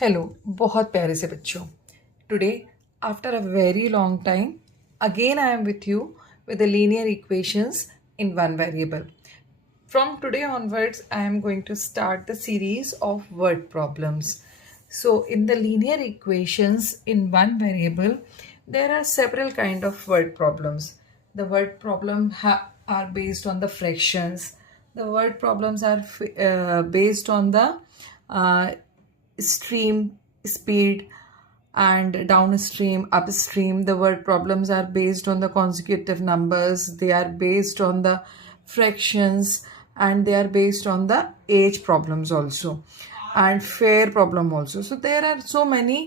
Hello बहुत प्यारे से बच्चों today after a very long time again I am with you with the linear equations in one variable. From today onwards, I am going to start the series of word problems. So in the linear equations in one variable, there are several kind of word problems. The word problem are based on the fractions. The word problems are based on the uh, stream, speed, and downstream, upstream. The word problems are based on the consecutive numbers, they are based on the fractions, and they are based on the age problems also, and fair problem also. So there are so many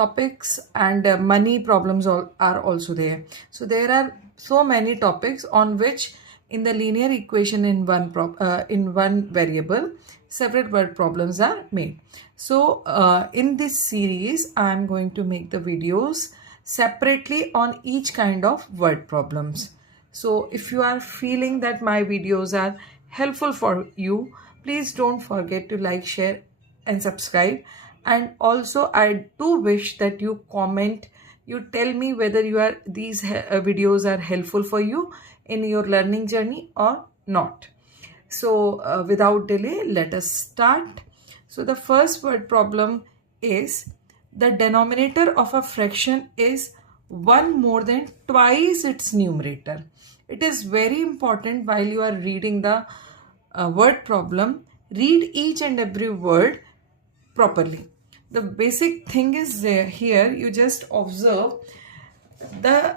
topics, and money problems are also there. So there are so many topics on which in the linear equation in one variable separate word problems are made. So in this series I am going to make the videos separately on each kind of word problems. So if you are feeling that my videos are helpful for you, please don't forget to like, share and subscribe. And also I do wish that you comment, you tell me whether these videos are helpful for you in your learning journey or not. So without delay, let us start. So the first word problem is the denominator of a fraction is 1 more than twice its numerator. It is very important while you are reading the word problem, read each and every word properly. The basic thing is here, you just observe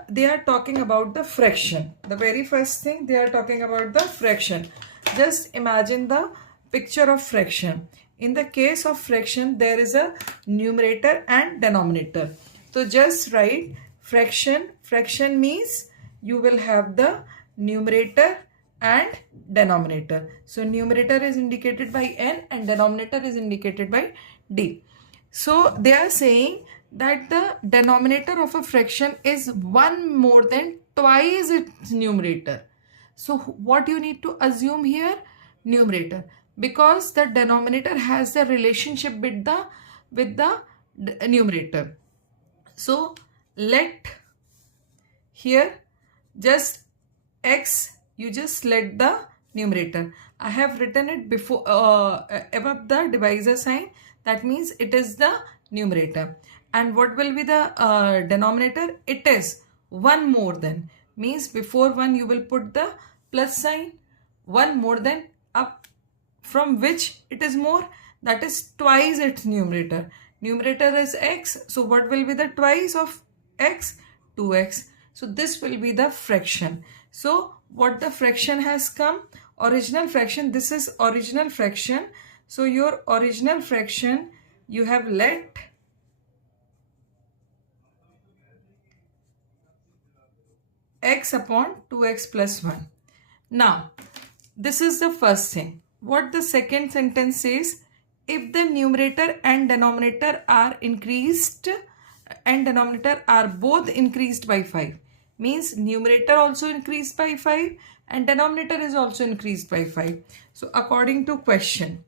they are talking about the fraction. The very first thing, they are talking about the fraction. Just imagine the picture of fraction. In the case of fraction, there is a numerator and denominator. So just write fraction. Fraction means you will have the numerator and denominator. So numerator is indicated by n and denominator is indicated by d. So they are saying that the denominator of a fraction is 1 more than twice its numerator. So what you need to assume here? Numerator, because the denominator has the relationship with the numerator. So let here just x, you just let the numerator. I have written it before above the divisor sign. That means it is the numerator. And what will be the denominator? It is 1 more than. Means before 1 you will put the plus sign. 1 more than, up from which it is more, that is twice its numerator. Numerator is x. So what will be the twice of x? 2x. So this will be the fraction. So what the fraction has come? Original fraction. This is original fraction. So your original fraction, you have let x upon 2x plus 1. Now, this is the first thing. What the second sentence says, if the numerator and denominator are increased and denominator are both increased by 5, means numerator also increased by 5 and denominator is also increased by 5. So according to question,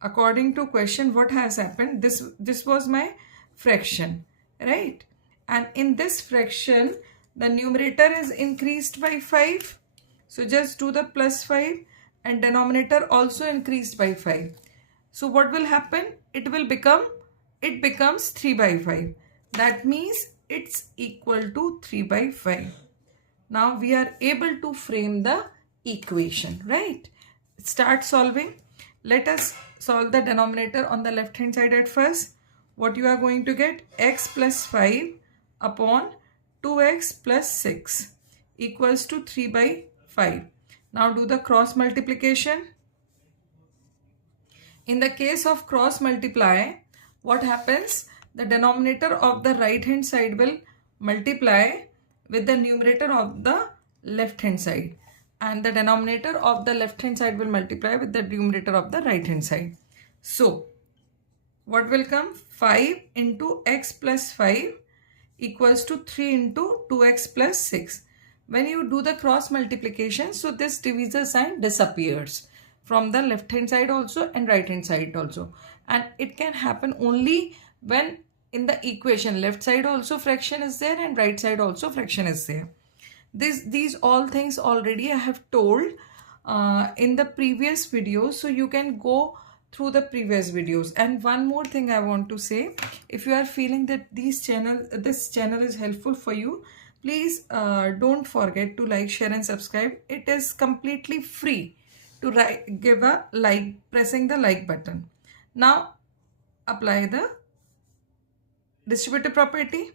what has happened? This was my fraction, right? And in this fraction, the numerator is increased by 5. So just do the plus 5, and denominator also increased by 5. So what will happen? It becomes 3 by 5. That means it's equal to 3 by 5. Now we are able to frame the equation, right? Start solving. Let us solve the denominator on the left hand side at first. What you are going to get? X plus 5 upon 2x plus 6 equals to 3 by 5. Now do the cross multiplication. In the case of cross multiply, what happens? The denominator of the right hand side will multiply with the numerator of the left hand side, and the denominator of the left hand side will multiply with the numerator of the right hand side. So what will come? 5 into x plus 5 equals to 3 into 2x plus 6. When you do the cross multiplication, so this divisor sign disappears. from the left hand side also and right hand side also. And it can happen only when in the equation left side also fraction is there and right side also fraction is there. These all things already I have told in the previous videos, so you can go through the previous videos. And one more thing I want to say, if you are feeling that this channel is helpful for you, please don't forget to like, share and subscribe. It is completely free to give a like, pressing the like button. Now apply the distributive property.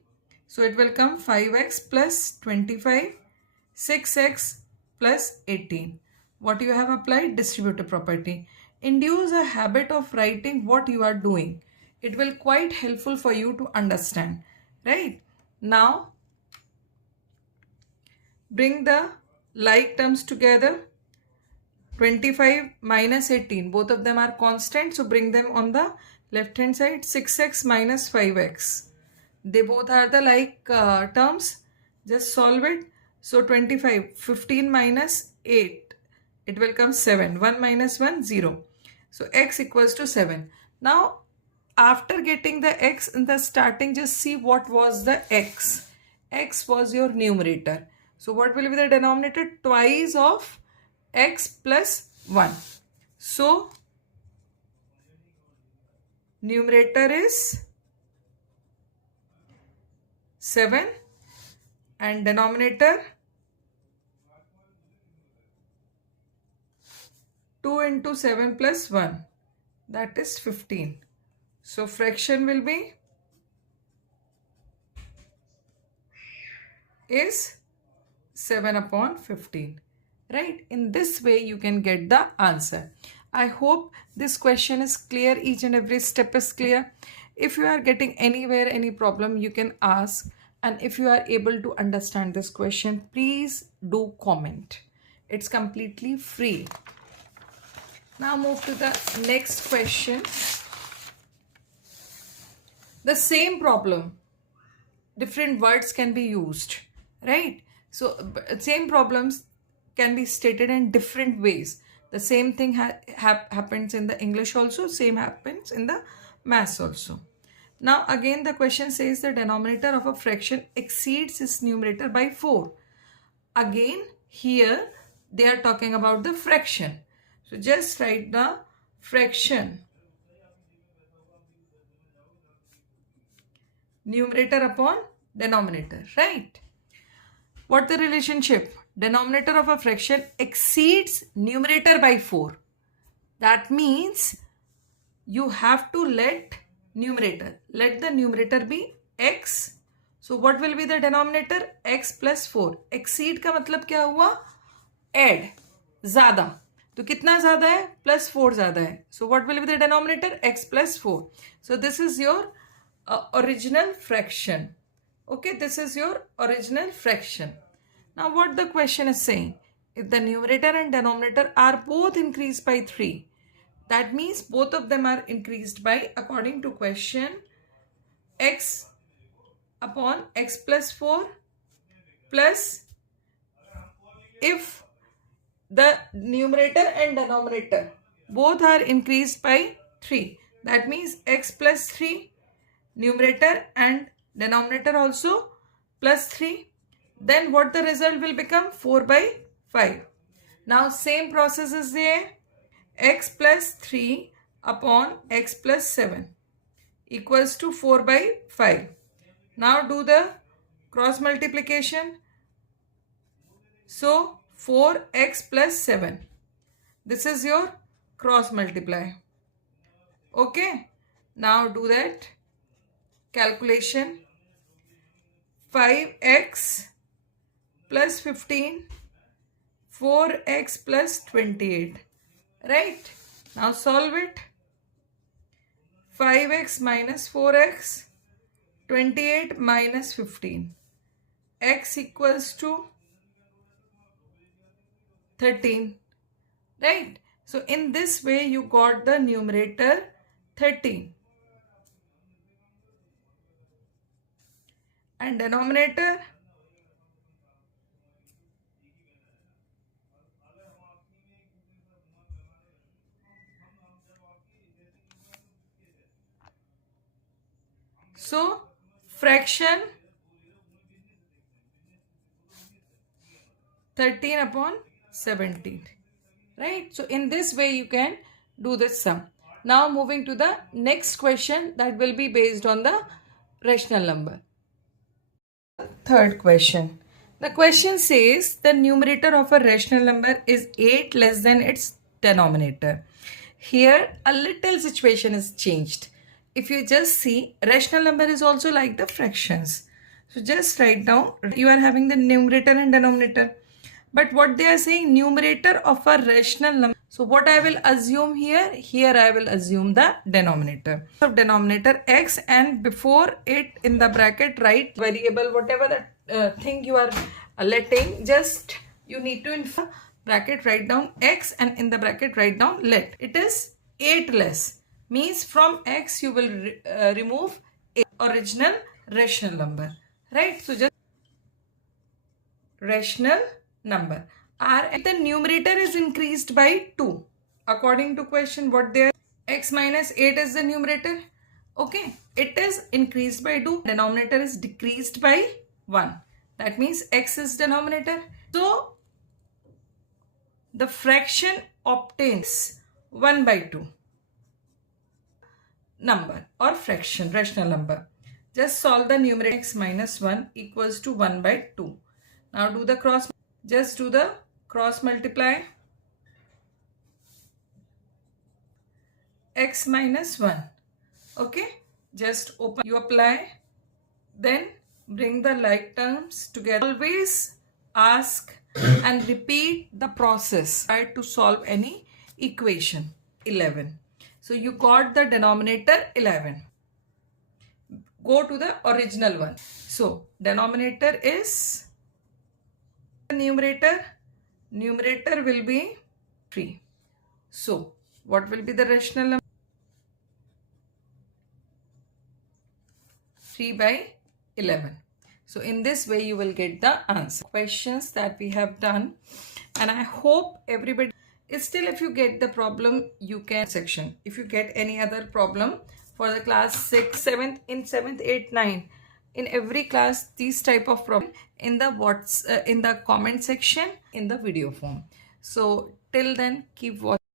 So it will come 5x plus 25, 6x plus 18. What you have applied? Distributive property. Induce a habit of writing what you are doing. It will quite helpful for you to understand. Right? Now, bring the like terms together. 25 minus 18. Both of them are constant. So bring them on the left hand side. 6x minus 5x. They both are the like terms. Just solve it. So 25, 15 minus 8. It will come 7. 1 minus 1, 0. So x equals to 7. Now, after getting the x in the starting, just see what was the x. X was your numerator. So what will be the denominator? Twice of x plus 1. So, numerator is 7 and denominator 2 into 7 plus 1, that is 15. So fraction will be is 7 upon 15. Right? In this way you can get the answer. I hope this question is clear. Each and every step is clear. If you are getting anywhere any problem, you can ask. And if you are able to understand this question, please do comment. It's completely free. Now move to the next question. The same problem, different words can be used, right? So same problems can be stated in different ways. The same thing happens in the English also, same happens in the maths also. Now again the question says the denominator of a fraction exceeds its numerator by 4. Again here they are talking about the fraction. So just write the fraction. Numerator upon denominator, right? What the relationship? Denominator of a fraction exceeds numerator by 4. That means you have to let the numerator be x. So what will be the denominator? X plus 4. Exceed का मतलब क्या हुआ? Add. ज़्यादा. तो कितना ज़्यादा है? Plus 4 ज़्यादा है. So what will be the denominator? X plus 4. So this is your original fraction. Okay, this is your original fraction. Now what the question is saying? If the numerator and denominator are both increased by 3, that means both of them are increased by, according to question, x upon x plus 4 plus, if the numerator and denominator both are increased by 3, that means x plus 3, numerator and denominator also plus 3, then what the result will become? 4 by 5. Now same process is there. X plus 3 upon x plus 7 equals to 4 by 5. Now do the cross multiplication. So 4x plus 7. This is your cross multiply. Okay. Now do that calculation. 5x plus 15, 4x plus 28. Right? Now solve it. 5x minus 4x, 28 minus 15. X equals to 13. Right? So in this way you got the numerator 13. And denominator So fraction 13 upon 17. Right? So in this way you can do this sum. Now moving to the next question that will be based on the rational number. Third question. The question says the numerator of a rational number is 8 less than its denominator. Here a little situation is changed. If you just see, rational number is also like the fractions. So just write down, you are having the numerator and denominator. But what they are saying, numerator of a rational number. So what I will assume here, I will assume the denominator. Of denominator x, and before it in the bracket write variable, whatever the thing you are letting, just you need to in bracket write down x, and in the bracket write down let. It is 8 less, means from x you will remove original rational number, right? So just rational number r, and the numerator is increased by 2 according to question. What there, x minus 8 is the numerator. Okay, it is increased by 2, denominator is decreased by 1, that means x is denominator. So the fraction obtains 1 by 2 number or fraction, rational number. Just solve the numerator. X minus 1 equals to 1 by 2. Now do the cross, just do the cross multiply. X minus 1. Okay, just open, you apply, then bring the like terms together. Always ask and repeat the process. Try to solve any equation. 11. So you got the denominator 11. Go to the original one. So denominator is numerator will be 3. So what will be the rational number? 3 by 11. So in this way you will get the answer. Questions that we have done, and I hope everybody is still, if you get the problem you can section. If you get any other problem for the class 6, 7th, in 7th, 8th, 9th, in every class these type of problem in the in the comment section in the video form. So till then keep watching.